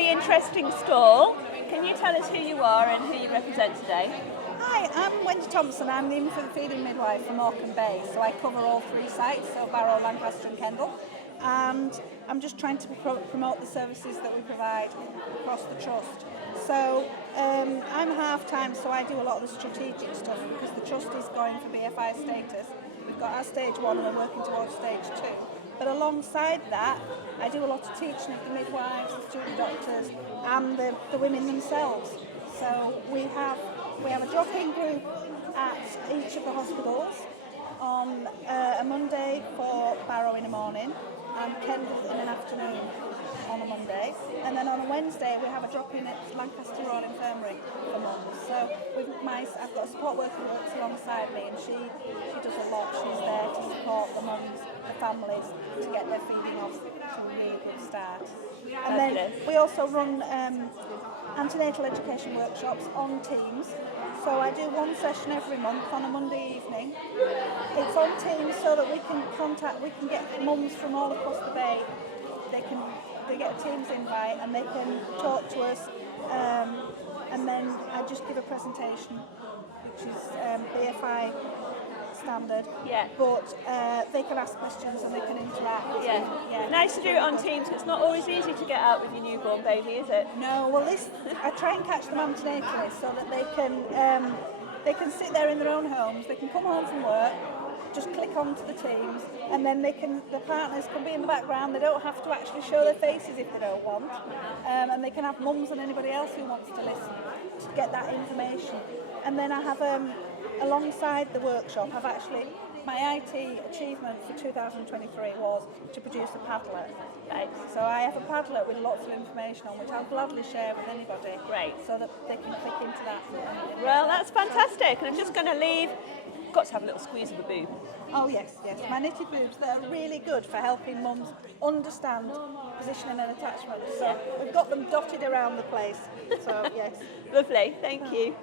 really interesting stall. Can you tell us who you are and who you represent today? Hi, I'm Wendy Thompson. I'm the infant feeding midwife for Morecambe Bay, so I cover all three sites, so Barrow, Lancaster and Kendal. And I'm just trying to promote the services that we provide across the trust. So I'm half-time, so I do a lot of the strategic stuff because the trust is going for BFI status. We've got our stage 1 and we're working towards stage 2. But alongside that, I do a lot of teaching of the midwives, the student doctors and the women themselves. So we have a drop-in group at each of the hospitals on a Monday for Barrow in the morning and Kendal in an afternoon on a Monday. And then on a Wednesday we have a drop-in at Lancaster Road Infirmary for mums. So I've got a support worker who works alongside me and she does a lot. She's there to support the mums, the families, to get their feeding off to a really good start. And then we also run antenatal education workshops on Teams. So I do one session every month on a Monday evening. It's on Teams so that we can get mums from all across the bay. They get a Teams invite and they can talk to us. And then I just give a presentation, which is BFI standard. Yeah. But they can ask questions and they can interact. Yeah. Nice to do it on Teams. It's not always easy to get out with your newborn baby, is it? No. Well, I try and catch them antenatally so that they can sit there in their own homes. They can come home from work, just click onto the Teams, and then the partners can be in the background. They don't have to actually show their faces if they don't want, and they can have mums and anybody else who wants to listen to get that information. And then I have alongside the workshop, my IT achievement for 2023 was to produce a Padlet. Right. So I have a Padlet with lots of information on which I'll gladly share with anybody. Great. So that they can click into that. Well, that's fantastic. And I'm just going to leave. Got to have a little squeeze of the boob. Oh yes. My knitted boobs, they're really good for helping mums understand positioning and attachment. So we've got them dotted around the place. So yes. Lovely, thank you.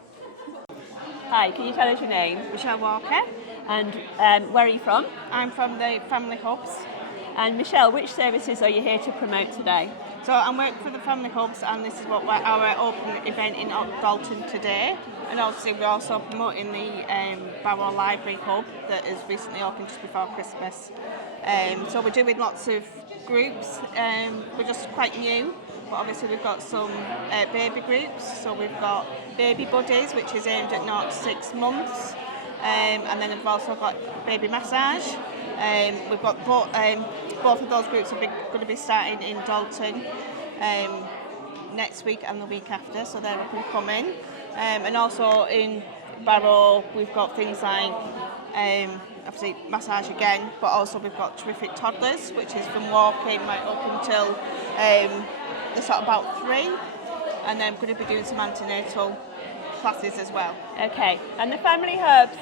Hi, can you tell us your name? Michelle Walker. And where are you from? I'm from the Family Hubs. And Michelle, which services are you here to promote today? So I'm working for the Family Hubs and this is what our open event in Dalton today. And obviously we're also promoting the Barrow Library Hub that is recently opened just before Christmas. So we're doing lots of groups. We're just quite new, but obviously we've got some baby groups. So we've got Baby Buddies, which is aimed at 0 to 6 months. And then we've also got baby massage. We've got both of those groups are going to be starting in Dalton next week and the week after, so they're up and coming. And also in Barrow, we've got things like obviously massage again, but also we've got terrific toddlers, which is from walking right up until they're sort of about 3, and then we're going to be doing some antenatal classes as well. Okay, and the Family Hubs,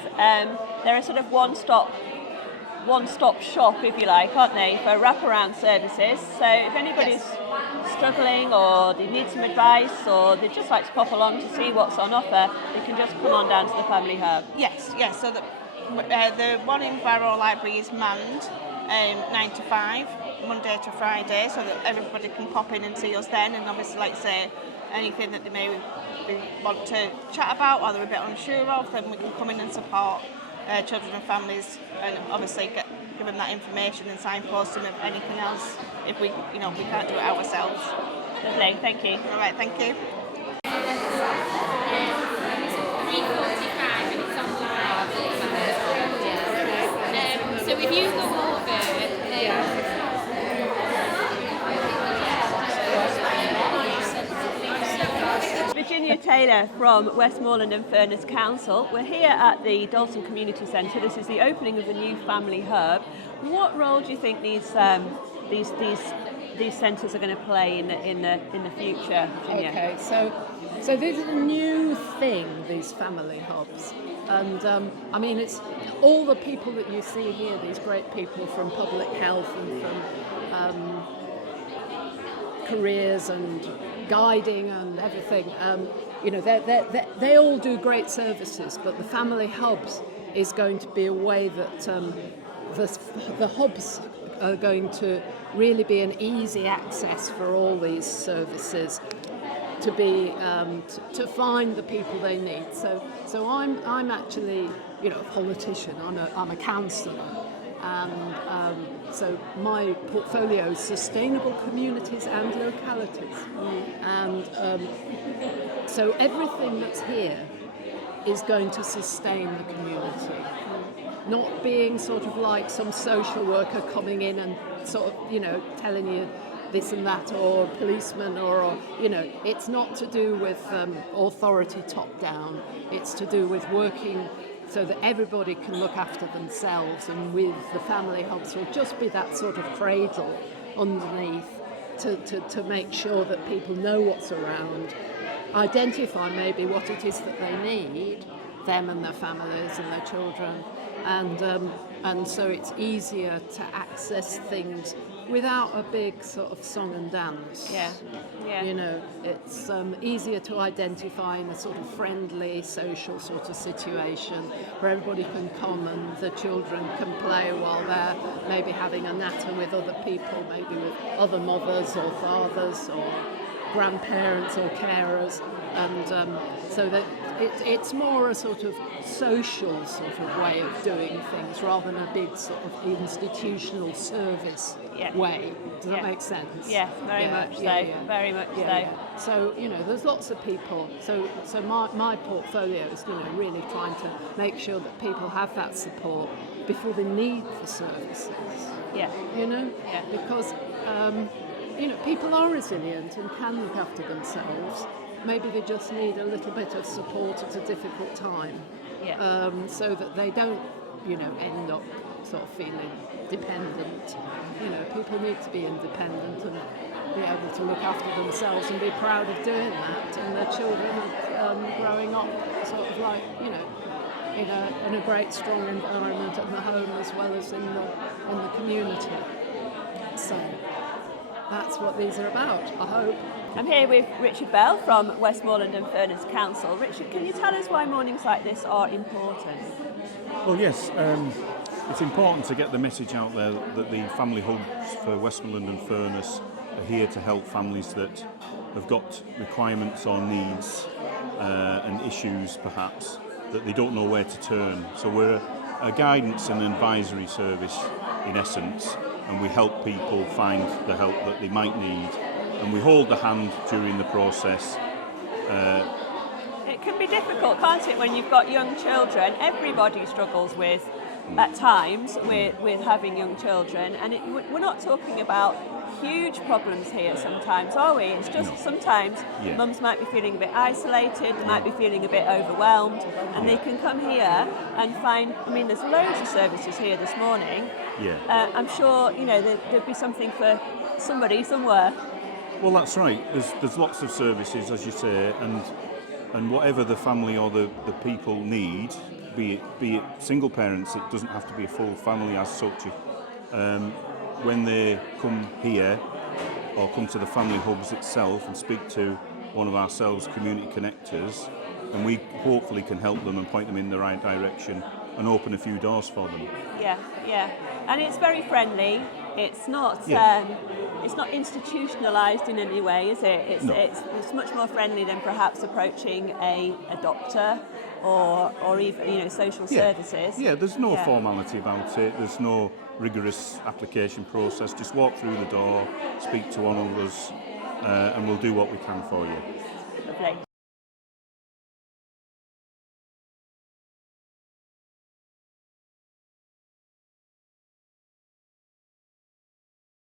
they're a sort of one-stop shop, if you like, aren't they, for wraparound services. So if anybody's struggling or they need some advice or they'd just like to pop along to see what's on offer, they can just come on down to the Family Hub. Yes. So the one in Barrow Library is manned 9 to 5, Monday to Friday, so that everybody can pop in and see us then. And obviously, like say, anything that they may want to chat about or they're a bit unsure of, then we can come in and support children and families, and obviously give them that information and signpost them of anything else if we can't do it ourselves. Lovely, thank you. All right, thank you. 3:45 and it's online. So if you go over Virginia Taylor from Westmoreland and Furness Council. We're here at the Dalton Community Centre. This is the opening of the new Family Hub. What role do you think these centres are going to play in the future, Virginia? Okay, so this is a new thing, these family hubs, and I mean it's all the people that you see here, these great people from public health and from careers and guiding and everything. They all do great services, but the family hubs is going to be a way that the hubs are going to really be an easy access for all these services to be to find the people they need. So I'm actually, you know, a politician. I'm a councillor, and so my portfolio is sustainable communities and localities, and so everything that's here is going to sustain the community. Not being sort of like some social worker coming in and sort of, you know, telling you this and that, or a policeman, or you know, it's not to do with authority top down. It's to do with working so that everybody can look after themselves, and with the family hubs will just be that sort of cradle underneath to make sure that people know what's around, identify maybe what it is that they need, them and their families and their children, and so it's easier to access things without a big sort of song and dance. Yeah. You know, it's easier to identify in a sort of friendly, social sort of situation where everybody can come and the children can play while they're maybe having a natter with other people, maybe with other mothers or fathers or grandparents or carers, and so that it's more a sort of social sort of way of doing things rather than a big sort of institutional service way. Does that make sense? Yes, very much so. Very much so. Yeah. So, you know, there's lots of people. So my portfolio is, you know, really trying to make sure that people have that support before they need the services. Yeah. You know? Yeah. Because, you know, people are resilient and can look after themselves. Maybe they just need a little bit of support at a difficult time, so that they don't, you know, end up sort of feeling dependent. You know, people need to be independent and be able to look after themselves and be proud of doing that. And their children are growing up sort of like, you know, in a great, strong environment at the home as well as in the community. So that's what these are about, I hope. I'm here with Richard Bell from Westmoreland and Furness Council. Richard, can you tell us why mornings like this are important? Well, yes, it's important to get the message out there that the family hubs for Westmoreland and Furness are here to help families that have got requirements or needs and issues perhaps that they don't know where to turn. So we're a guidance and advisory service in essence, and we help people find the help that they might need. And we hold the hand during the process. It can be difficult, can't it, when you've got young children? Everybody struggles with, at times, with having young children, and we're not talking about huge problems here sometimes, are we? It's just sometimes mums might be feeling a bit isolated, they might be feeling a bit overwhelmed, and they can come here and find, I mean, there's loads of services here this morning. I'm sure, you know, there'd be something for somebody somewhere. Well, that's right. There's lots of services, as you say, and whatever the family or the people need, be it single parents, it doesn't have to be a full family as such. When they come here or come to the family hubs itself and speak to one of ourselves community connectors, and we hopefully can help them and point them in the right direction and open a few doors for them. Yeah, and it's very friendly. It's not institutionalised in any way, is it? It's much more friendly than perhaps approaching a doctor or even, you know, social services. Yeah, there's no formality about it. There's no rigorous application process. Just walk through the door, speak to one of us, and we'll do what we can for you. Lovely.